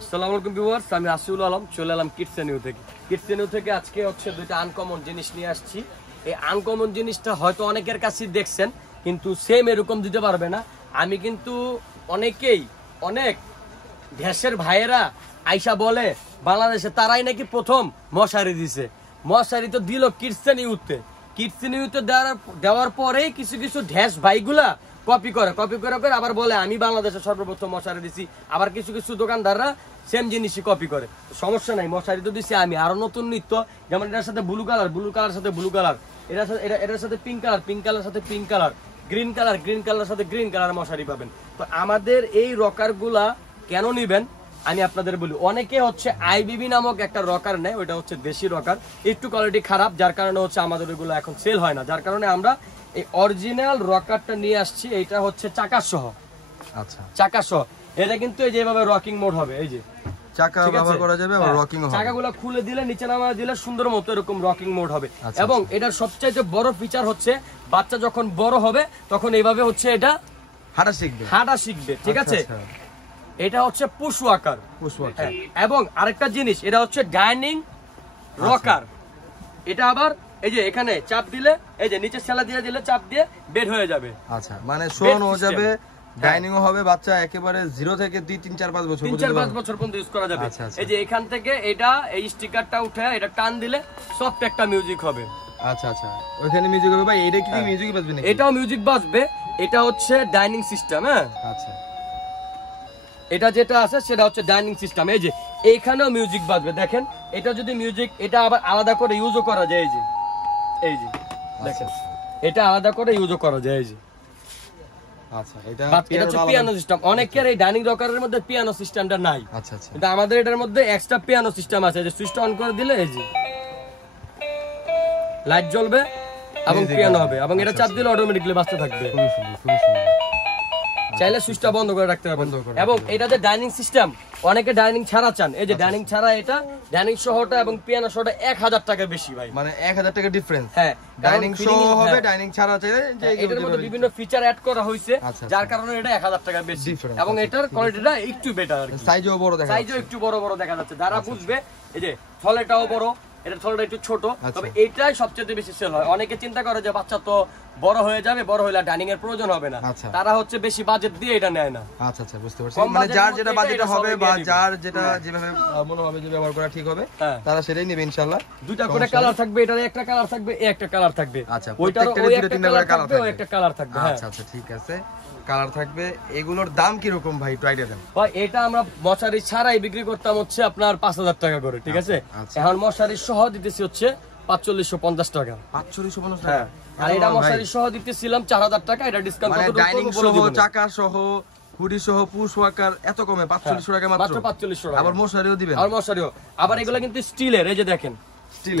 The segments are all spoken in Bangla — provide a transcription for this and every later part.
আসসালামু আলাইকুম ভিউয়ার্স, আমি রাসিউল আলম চলে এলাম কিডস নিউ থেকে। কিডস নিউ থেকে আজকে হচ্ছে দুইটা আনকমন জিনিস নিয়ে আসছি। এই আনকমন জিনিসটা হয়তো অনেকের কাছেই দেখছেন, কিন্তু সেম এরকম দিতে পারবে না। আমি কিন্তু অনেক দেশের ভাইয়েরা আইসা বলে বাংলাদেশে তারাই নাকি প্রথম মশারি দিছে। মশারি তো দিল কিডস নিউতে। কিডস নিউতে দেওয়ার পরেই কিছু কিছু ঢেস ভাইগুলা কপি করে আবার বলে আমি বাংলাদেশে সর্বপ্রথম মশারি দিছি। আবার কিছু কিছু দোকানদাররা সেম জিনিসই কপি করে। সমস্যা নাই, মশারি তো দিছি আমি। আরো নতুন নিত্য, যেমন এটার সাথে ব্লু কালার সাথে ব্লু কালার, এটার সাথে পিঙ্ক কালার সাথে পিঙ্ক কালার, গ্রিন কালার সাথে গ্রিন কালার মশারি পাবেন। তো আমাদের এই রকার গুলা কেন নিবেন আমি আপনাদের বলি। অনেকে হচ্ছে আইবিবি নামক একটা রকার নেয়, ওইটা হচ্ছে দেশি রকার, একটু কোয়ালিটি খারাপ, যার কারণে হচ্ছে আমাদের ওইগুলো এখন সেল হয় না। যার কারণে আমরা এই অরিজিনাল রকারটা নিয়ে আসছি। এটা হচ্ছে চাকা সহ। আচ্ছা, চাকা সহ। এটা কিন্তু এই যেভাবে রকিং মোড হবে, এই যে চাকা ব্যবহার করা যাবে আর রকিং হবে। চাকাগুলো খুলে দিলে নিচে নামায় দিলে সুন্দর মতো এরকম রকিং মোড হবে। এবং এটার সবচেয়ে বড় ফিচার হচ্ছে বাচ্চা যখন বড় হবে তখন এইভাবে হচ্ছে এটা হাঁটা শিখবে। ঠিক আছে, এটা হচ্ছে পুশ ওয়াকার। এবং আরেকটা জিনিস, এটা হচ্ছে ডাইনিং রকার। এটা আবার এই যে এখানে চাপ দিলে, এই যে নিচে সেলা দিয়ে দিলে চাপ দিয়ে বের হয়ে যাবে। আচ্ছা, মানে শোনো যাবে, ডাইনিংও হবে, বাচ্চা একেবারে 0 থেকে 2 3 4 5 বছর 3-4-5 বছর পর্যন্ত ইউজ করা যাবে। এই যে এখান থেকে এটা এই স্টিকারটা উঠে এটা টান দিলে সফট একটা মিউজিক হবে। আচ্ছা আচ্ছা, ওখানে মিউজিক হবে ভাই। এটা কি মিউজিক বাজবে নাকি? এটাও মিউজিক বাজবে। এটা হচ্ছে ডাইনিং সিস্টেম। হ্যাঁ, আচ্ছা, এটা যেটা আছে সেটা হচ্ছে ডাইনিং সিস্টেম। এই যে এইখানেও মিউজিক বাজবে, দেখেন। এটা যদি মিউজিক, এটা আবার আলাদা করে ইউজও করা যায়। এই যে দেখেন, এটা আলাদা করে ইউজও করা যায়। এই যে আচ্ছা, এটা হচ্ছে পিয়ানো সিস্টেম। অনেকের এই ডাইনিং রকারের মধ্যে পিয়ানো সিস্টেমটা নাই। আচ্ছা আচ্ছা, কিন্তু আমাদের এটার মধ্যে এক্সট্রা পিয়ানো সিস্টেম আছে। যে সুইচটা অন করে দিলে এই যে লাইট জ্বলবে এবং পিয়ানো হবে, এবং এটা চাপ দিলে অটোমেটিক্যালি বাজতে থাকবে। খুবই সুন্দর। চাইলে সুইচটা বন্ধ করে রাখতে পারবেন। এবং এটা যে ডাইনিং সিস্টেম, অনেকে ডাইনিং ছাড়া চান। এই যে ডাইনিং ছাড়া, এটা ডাইনিং সহটা এবং পিয়ানো সহটা 1000 টাকা বেশি ভাই, মানে 1000 টাকা ডিফারেন্স। হ্যাঁ, ডাইনিং সহ হবে, ডাইনিং ছাড়া চাইলে যে এটার মধ্যে বিভিন্ন ফিচার অ্যাড করা হয়েছে, যার কারণে এটা 1000 টাকা বেশি। এবং এটার কোয়ালিটিটা একটু বেটার আর কি। সাইজও বড় দেখা যাচ্ছে, সাইজও একটু বড় দেখা যাচ্ছে। যারা বুঝবে, এই যে থলেটাও বড়, এটা থলেটা একটু ছোট, তবে এটাই সবচেয়ে বেশি সেল হয়। অনেকে চিন্তা করে যে বাচ্চা তো বড় হয়ে যাবে, বড় হলে ডাইনিং এর প্রয়োজন হবে না, তারা হচ্ছে বেশি বাজেট দিয়ে এটা নেয় না। আচ্ছা আচ্ছা, বুঝতে পারছি। মানে যার যেটা বাজেট হবে বা যার যেটা যেভাবে মনে হবে যে ব্যবহার করা ঠিক হবে, তারা সেটাই নেবে ইনশাআল্লাহ। দুইটা করে কালার থাকবে, এটার একটা কালার থাকবে, একটা কালার থাকবে। আচ্ছা, ওইটার ওই একটা কালার থাকবে, ওই একটা কালার থাকবে। আচ্ছা আচ্ছা, ঠিক আছে, কালার থাকবে। এগুলোর দাম কি রকম ভাই, একটু আইডিয়া দেন ভাই। এটা আমরা মশারি ছাড়াই বিক্রি করতাম হচ্ছে আপনার 5000 টাকা করে। ঠিক আছে, এখন মশারি সহ দিতেছি হচ্ছে 4550 টাকা। 4550 টাকা। আর এটা মশারি সহ দিতেছিলাম 4000 টাকা। এটা ডিসকাউন্ট করে ডাইনিং সহ, চাকা সহ, হুডি সহ, পুশ ওয়াকার এত কমে 4500 টাকা মাত্র। 4500 টাকা। আবার মশারিও দিবেন? আর মশারিও। আবার এগুলা কিন্তু স্টিলের। এই যে দেখেন,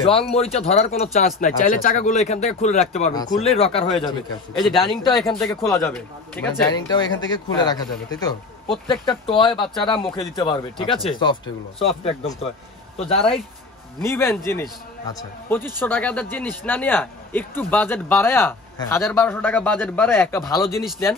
জং মরিচা ধরার কোনো চান্স নাই। চাইলে চাকাগুলো এখান থেকে খুলে রাখতে পারবেন, খুললেই রকার হয়ে যাবে। এই যে ডাইনিংটাও এখান থেকে খোলা যাবে। ঠিক আছে, ডাইনিংটাও এখান থেকে খুলে রাখা যাবে, তাই তো? প্রত্যেকটা টয় বাচ্চারা মুখে দিতে পারবে। ঠিক আছে, সফট, এগুলো সফট একদম টয়। তো যারাই নিবেন জিনিস, আচ্ছা, 2500 টাকার জিনিস না নিয়া একটু বাজেট বাড়ায়া 1000-1200 টাকা বাজেট বাড়ায় একটা ভালো জিনিস নেন।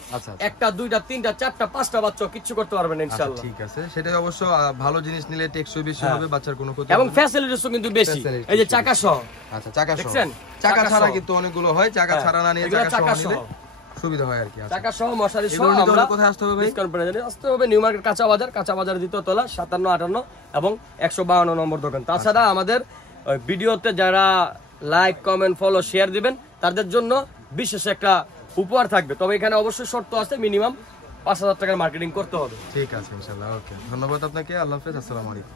একটা, দুইটা, তিনটা, চারটা, পাঁচটা বাচ্চা কিচ্ছু করতে পারবেন ইনশাআল্লাহ। ঠিক আছে, সেটাই অবশ্য। ভালো জিনিস নিলে টেকসই বেশি হবে, বাচ্চার কোনো ক্ষতি হবে না, এবং ফ্যাসিলিটিসও কিন্তু বেশি। এই যে চাকা সহ। আচ্ছা, চাকা সহ। দেখছেন, চাকা ছাড়া কিন্তু অনেকগুলো হয়, চাকা ছাড়া না নিয়ে চাকা সহ নিলে সুবিধা হয় আর কি। চাকা সহ মশারি সহ আমরা কোথায় আসতে হবে? ডিসকাউন্ট প্রাইজে আসতে হবে নিউ মার্কেট কাঁচা বাজার দ্বিতীয় তলা 5758 এবং 152 নম্বর দোকান। তাছাড়া আমাদের ভিডিওতে যারা লাইক, কমেন্ট, ফলো, শেয়ার দিবেন তাদের জন্য বিশেষ একটা উপহার থাকবে। তবে এখানে অবশ্যই শর্ত আছে, মিনিমাম 5000 টাকার মার্কেটিং করতে হবে। ঠিক আছে, ইনশাআল্লাহ। ওকে, ধন্যবাদ আপনাকে। আল্লাহ হাফেজ, আসসালামু আলাইকুম।